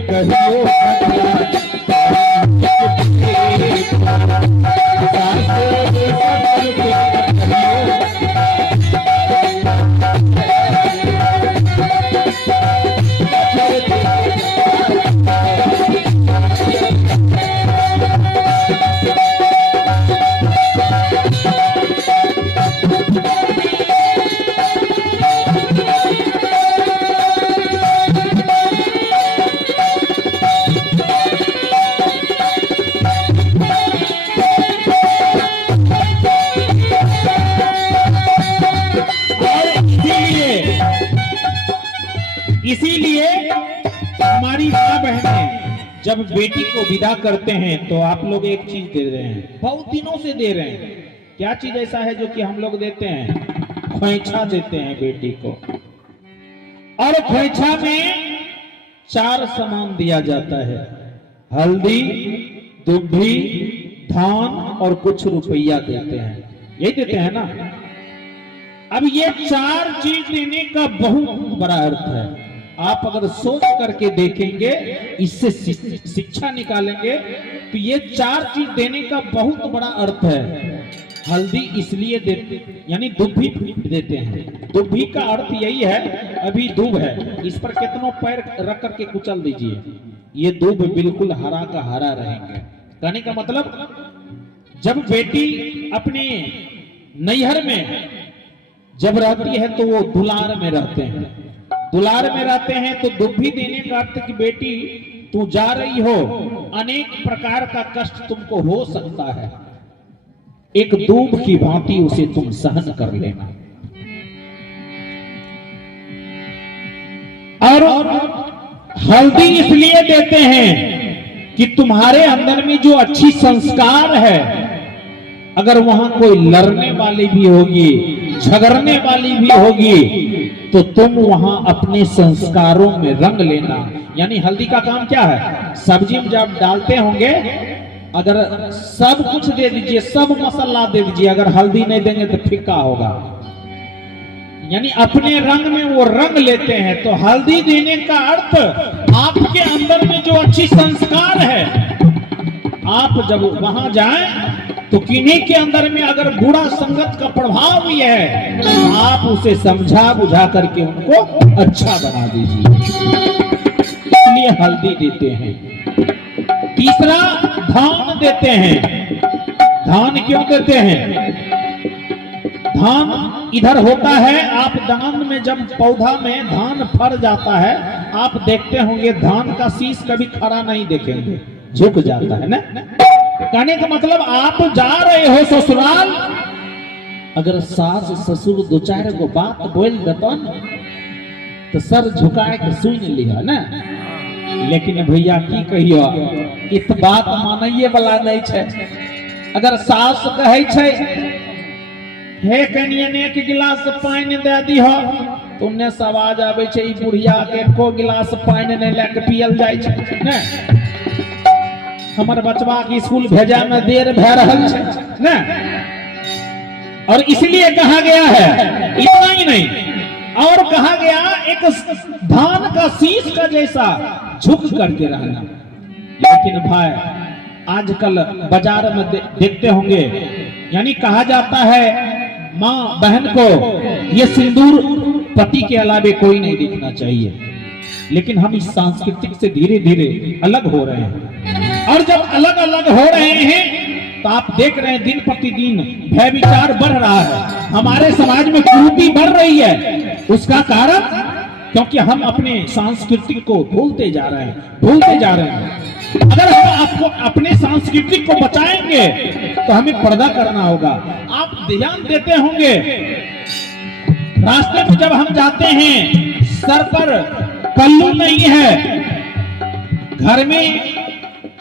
न कहियो इसीलिए हमारी माँ बहनें जब बेटी को विदा करते हैं तो आप लोग एक चीज दे रहे हैं, बहुत दिनों से दे रहे हैं। क्या चीज ऐसा है जो कि हम लोग देते हैं? खोइछा देते हैं बेटी को। और खोइछा में 4 सामान दिया जाता है, हल्दी, दुभी, धान और कुछ रुपया देते हैं। यही देते हैं ना। अब ये 4 चीज देने का बहुत बड़ा अर्थ है। आप अगर सोच करके देखेंगे, इससे शिक्षा निकालेंगे तो ये 4 चीज देने का बहुत बड़ा अर्थ है। हल्दी इसलिए देते, यानी दुभी देते हैं। दुभी का अर्थ यही है, अभी दूब है, इस पर कितनों पैर रख करके कुचल दीजिए, ये दूब बिल्कुल हरा का हरा रहेंगे। कहने का मतलब जब बेटी अपने नैहर में जब रहती है तो वो दुलार में रहते हैं। दुलार में रहते हैं तो दुभी देने का अर्थ कि बेटी तू जा रही हो, अनेक प्रकार का कष्ट तुमको हो सकता है, एक दूब की भांति उसे तुम सहन कर लेना। और हल्दी इसलिए देते हैं कि तुम्हारे अंदर में जो अच्छी संस्कार है, अगर वहां कोई लड़ने वाली भी होगी, झगड़ने वाली भी होगी, तो तुम वहां अपने संस्कारों में रंग लेना। यानी हल्दी का काम क्या है? सब्जी में जब डालते होंगे, अगर सब कुछ दे दीजिए, सब मसाला दे दीजिए, अगर हल्दी नहीं देंगे तो फीका होगा। यानी अपने रंग में वो रंग लेते हैं। तो हल्दी देने का अर्थ आपके अंदर में जो अच्छी संस्कार है, आप जब वहां जाएं तो किन्हीं के अंदर में अगर बुरा संगत का प्रभाव भी है तो आप उसे समझा बुझा करके उनको अच्छा बना दीजिए, इसलिए हल्दी देते हैं। तीसरा, धान देते हैं। धान क्यों देते हैं? धान इधर होता है, आप धान में जब पौधा में धान फर जाता है, आप देखते होंगे धान का शीश कभी खड़ा नहीं देखेंगे, झुक जाता है ना। कहने का मतलब आप जा रहे हो ससुराल, अगर सास ससुर 2-4 गो बात बोल देतन तो सर झुकाए के सुन लिया ना। लेकिन भैया की कहियो, इस बात मानइए वाला नहीं छे। अगर सास कहे छे हे कनिया ने 1 गिलास पानी दे दी हो, तो उन्ने से आवाज आवे छे ई बुढ़िया के 1 गिलास पानी नहीं लेके पियल जाय छे ना। हमारे बचवा के स्कूल भेजा में देर भे रहल छे ना। और इसलिए कहा गया है, इतना ही नहीं, और कहा गया एक धान का शीश का जैसा झुक करके रहना। लेकिन भाई आजकल बाजार में देखते होंगे, यानी कहा जाता है माँ बहन को ये सिंदूर पति के अलावे कोई नहीं दिखना चाहिए। लेकिन हम इस सांस्कृतिक से धीरे धीरे अलग हो रहे हैं। और जब अलग अलग हो रहे हैं तो आप देख रहे हैं दिन प्रतिदिन भय विचार बढ़ रहा है, हमारे समाज में कुरीति बढ़ रही है। उसका कारण क्योंकि हम अपने सांस्कृतिक को भूलते जा रहे हैं। अगर हम आपको अपने सांस्कृतिक को बचाएंगे तो हमें पर्दा करना होगा। आप ध्यान देते होंगे, रास्ते में जब हम जाते हैं सर पर पल्लू नहीं है, घर में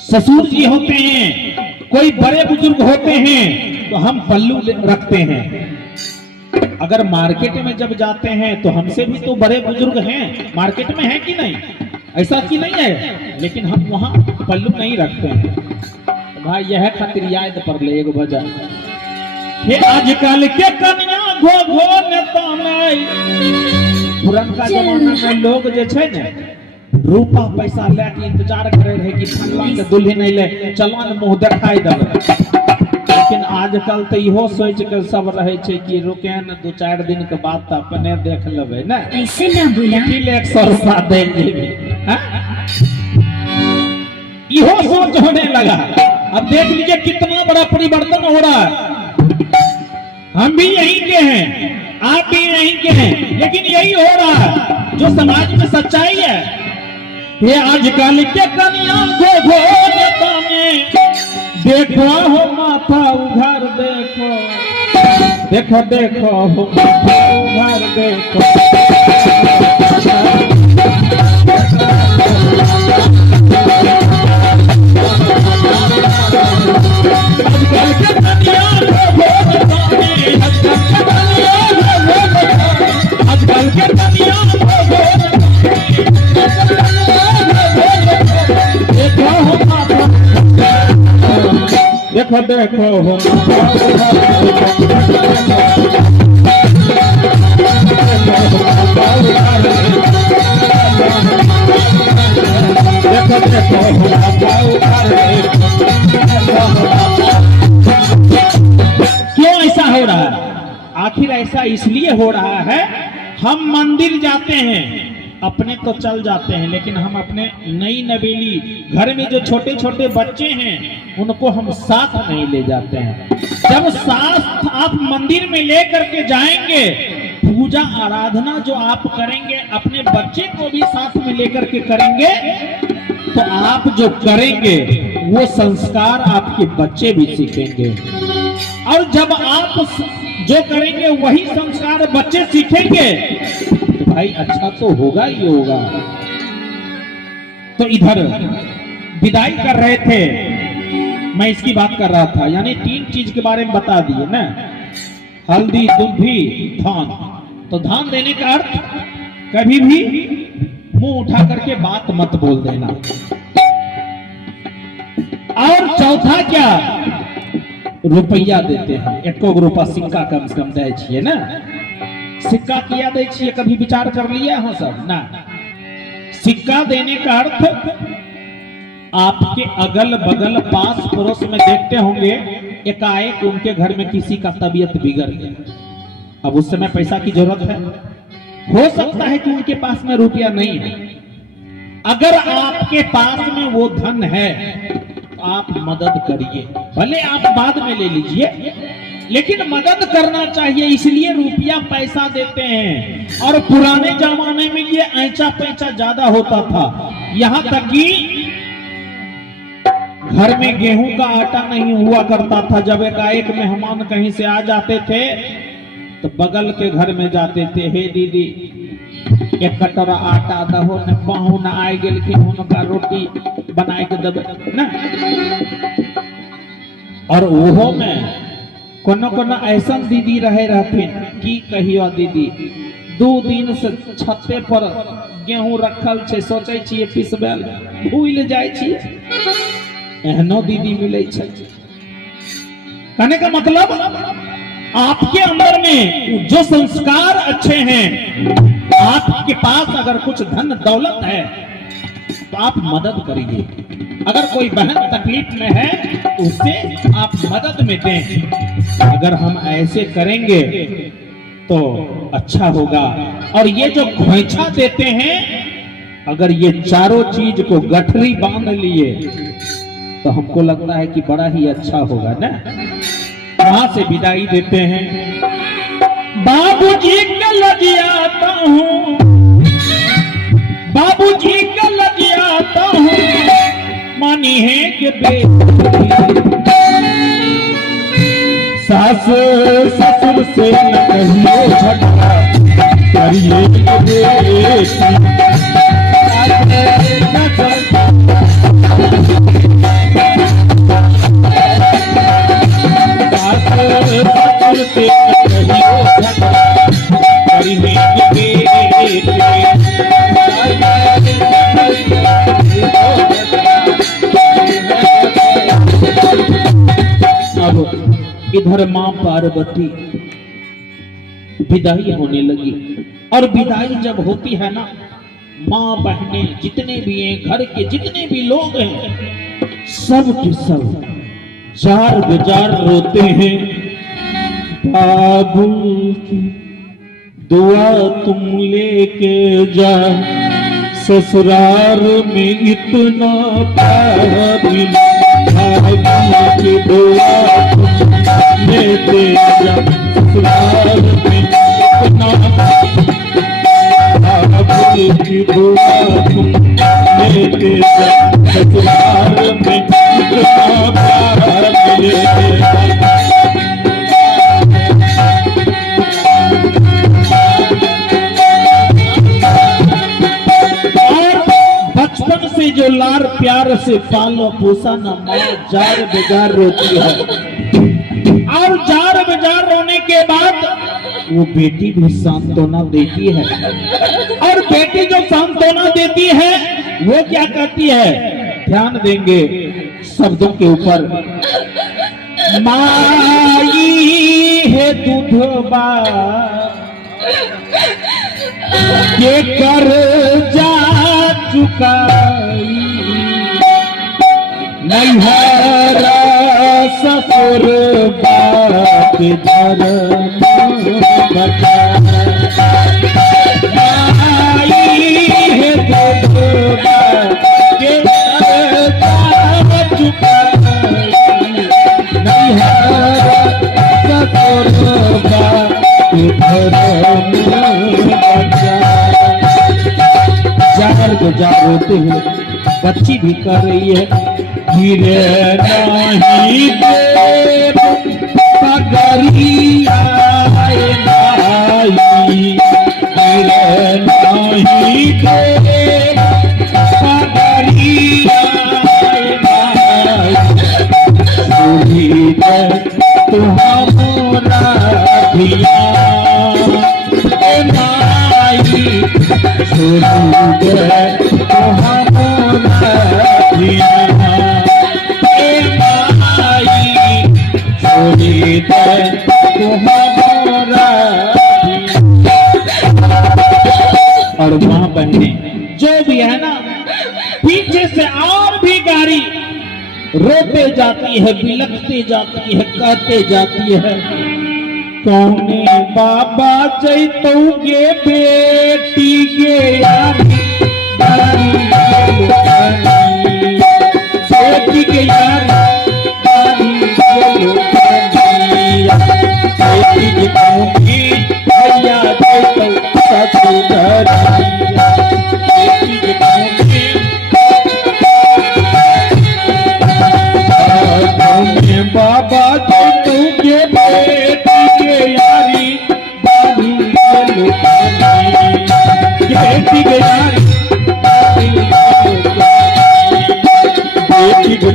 ससुर जी होते हैं, कोई बड़े बुजुर्ग होते हैं तो हम पल्लू रखते हैं। अगर मार्केट में जब जाते हैं तो हमसे भी तो बड़े बुजुर्ग हैं, मार्केट में है कि नहीं, ऐसा कि नहीं है, लेकिन हम वहां पल्लू नहीं रखते हैं। तो भाई यह खातिर याद पर ले एगो भजन, हे आजकल के कन्या घो घो ने तानाई। पुरनका जमाना में लोग जे छे ने रूपा पैसा लेके इंतजार करे रहे कि फलवा के दुल्हन अइले चलो न मुंह देखाई देबै। लेकिन आजकल तो इहो सोच के सब रहे छे कि रुके न 2-4 दिन के बाद तो अपने देख लेबै ना, ऐसे ना बोला 100 रुपया देंगे। इहो सोच होने लगा। अब देख लीजिए कितना बड़ा परिवर्तन हो रहा है। हम भी यहीं के हैं, आप भी यहीं के हैं, लेकिन यही हो रहा है जो समाज में सच्चाई है। ये आजकल के कन्या को में देखो हो माथा उघार देखो, देखो देखो हो माथा उघार देखो। आजकल के कन्या आजकल के कन्या देखो हो माथा, देखो देखो हो क्यों ऐसा हो रहा है? आखिर ऐसा इसलिए हो रहा है, हम मंदिर जाते हैं अपने तो चल जाते हैं, लेकिन हम अपने नई नवेली घर में जो छोटे छोटे बच्चे हैं उनको हम साथ नहीं ले जाते हैं। जब साथ आप मंदिर में ले करके जाएंगे, पूजा आराधना जो आप करेंगे अपने बच्चे को भी साथ में लेकर के करेंगे, तो आप जो करेंगे वो संस्कार आपके बच्चे भी सीखेंगे। और जब आप जो करेंगे वही संस्कार बच्चे सीखेंगे, तो भाई अच्छा तो होगा ही होगा। तो इधर विदाई कर रहे थे, मैं इसकी बात कर रहा था, यानी 3 चीज के बारे में बता दिए ना, हल्दी दुल्ही धान। तो धान देने का अर्थ कभी भी मुंह उठा करके बात मत बोल देना। और चौथा क्या, रुपया देते हैं, 1 रुपया सिक्का कम से कम दे छिए ना। सिक्का किया दे छिए, कभी विचार कर लिया हो सब ना? सिक्का देने का अर्थ आपके अगल बगल पास पड़ोस में देखते होंगे एकाएक उनके घर में किसी का तबीयत बिगड़ गया, अब उस समय पैसा की जरूरत है, हो सकता है कि उनके पास में रुपया नहीं है। अगर आपके पास में वो धन है तो आप मदद करिए, भले आप बाद में ले लीजिए, लेकिन मदद करना चाहिए। इसलिए रुपया पैसा देते हैं। और पुराने जमाने में ये ऐंचा पैंचा ज्यादा होता था, यहाँ तक कि घर में गेहूं का आटा नहीं हुआ करता था। जब एकाएक मेहमान कहीं से आ जाते थे तो बगल के घर में जाते थे, हे दीदी 1 कटोरा आटा दहो न, पाहु न आए गेलखिन हुनका रोटी बनाए के देबे ना। और ओहो में कोनो कोनो ऐसा दीदी रहे रहथिन की कहियो दीदी 2 दिन से छते पर गेहूं रखल छे, सोचे छिए पिसबे भूल जाए छिए, एहनो दीदी मिले छे। कहने का मतलब आपके अंदर में जो संस्कार अच्छे हैं, आपके पास अगर कुछ धन दौलत है तो आप मदद करिए। अगर कोई बहन तकलीफ में है तो उससे आप मदद में दें। अगर हम ऐसे करेंगे तो अच्छा होगा। और ये जो खोइछा देते हैं, अगर ये चारों चीज को गठरी बांध लिए तो हमको लगता है कि बड़ा ही अच्छा होगा ना। वहां से विदाई देते हैं। बाबूजी का लजियाता हूँ, बाबूजी का लजियाता हूँ, मानी है कि सास ससुर से न कहिए झगड़ा करिए इधर मां पार्वती विदाई होने लगी। और विदाई जब होती है ना माँ बहनें जितने भी हैं, घर के जितने भी लोग हैं, सब के सब जार बेजार रोते हैं। बाबू की दुआ तुम लेके जा, ससुराल में इतना प्यार मिला। बाबू की दुआ तुम लेके जा, ससुराल में इतना बाबू की दुआ तुम लेके जा, ससुराल में इतना प्यार मिलेगा। बचपन से जो लार प्यार से पालो पोसा न माँ जार बेजार रोती है, और जार बेजार रोने के बाद वो बेटी भी सांत्वना देती है, और बेटी जो सांत्वना देती है वो क्या कहती है, ध्यान देंगे शब्दों के ऊपर। माई है दूधबा के कर जा चुकाई, नैहरा ससुर बाप धर्म बता। माई है दूधबा के कर जा चुकाई, नैहरा ससुर बाप धर्म बता। जार गुजार होते हुए बच्ची भी कर रही है, गिरे नहीं देव पगरिया नाई, गिरे नहीं देव पगरिया नाई, तू हमरा धिया नाई, और माँ बहने जो भी है ना, पीछे से और भी गाड़ी रोते जाती है, बिलखते जाती है, कहते जाती है, कौने बाबा जैतौगे बेटी गे यारी, बेटी के यारी, बेटी के कहूँगी भैया जैतौ ससुर, बेटी के कहूँगी कौने बाबा जैतौगे बेटी के यारी, बेटी के यारी, बेटी के